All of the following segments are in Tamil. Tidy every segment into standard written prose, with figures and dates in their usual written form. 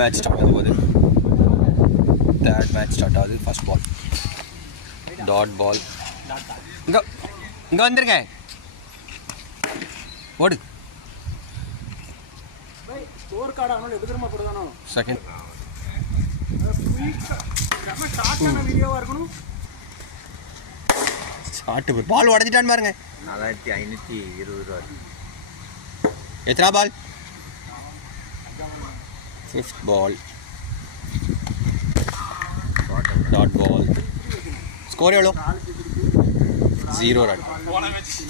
மேட்ச் ஸ்டார்ட் ஆக போகுது. தேர்ட் மேட்ச் ஸ்டார்ட் ஆகுது. First ball dot ball. இங்கே இங்கே வந்துருங்க, ஓடு. செகண்ட் ஷார்ட் பால் உடஞ்சிட்டான்னு பாருங்க. 4520 ரூபா. எத்தனா ball? Fifth ball dot ball. Score எவ்வளோ? 0 ரன்.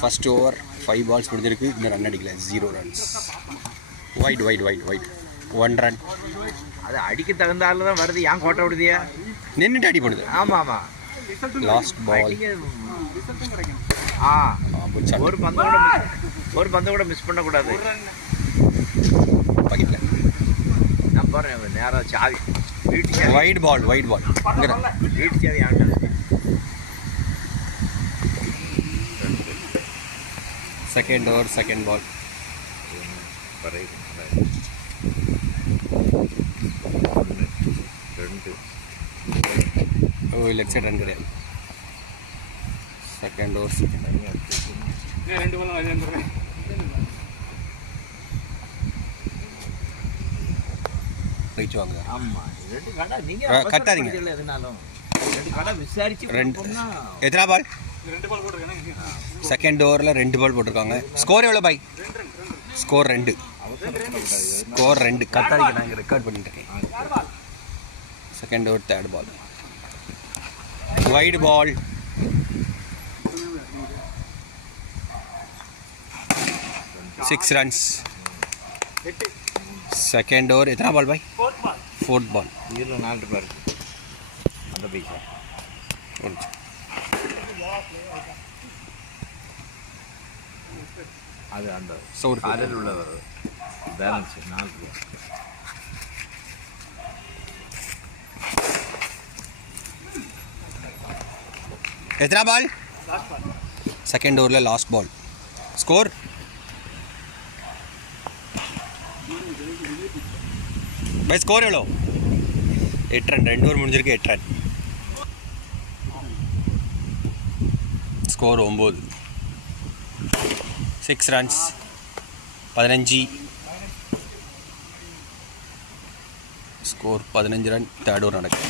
ஃபர்ஸ்ட் ஓவர் 5 பால்ஸ் முடிஞ்சிருக்கு, இன்னும் ரன் அடிக்கல. 0 ரன்ஸ். White 1 run. அது அடிக்க தகுந்தால தான் வருது. ஏன் கோட்டை விடுதியா? நின்றுட்டு அடி பண்ணுது. ஆமாம் ஆமாம். Last ball. ஒரு பந்தை கூட மிஸ் பண்ணக்கூடாது. பக்கெட்ல நான் பாருங்க நேரம் சாவி. வைட் பால் வீட்டு சாவி ஆண்டு. Second over second ball. Left side run கிடையாது. செகண்ட் ஓவர் வாங்க. கட்டாதீங்க. எத்தனை பால்? செகண்ட் ஓவரில் 2 பால் போட்டிருக்காங்க. ஸ்கோர் எவ்வளோ பாய்? ஸ்கோர் 2. கட்டாதீங்க, நான் இங்கே ரெக்கார்ட் பண்ணிட்டு இருக்கேன். Second over third ball. Wide ball. Six runs. Second over எத்தனை பால் பாய்? ஃபோர்த் பால். இதில் 4 ரூபாய் இருக்குது. அந்த பைசா அது அந்த சோறு அதில் உள்ள பேலன்ஸ் 4 ரூபாய். எத்தனை பால்? செகண்ட் ஓவரில் last ball. Score by score எவ்வளோ? 8 ரன். 2 ஓவர் முடிஞ்சிருக்கு. 8 run. Score 9. 6 runs. 15. Score 15 run. Third over நடக்குது.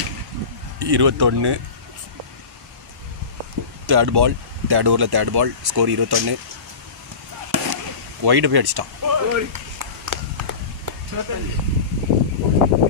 21. தேர்ட் ஓவரில் தேர்ட் பால். ஸ்கோர் 21. வைடு போய் அடிச்சிட்டான்.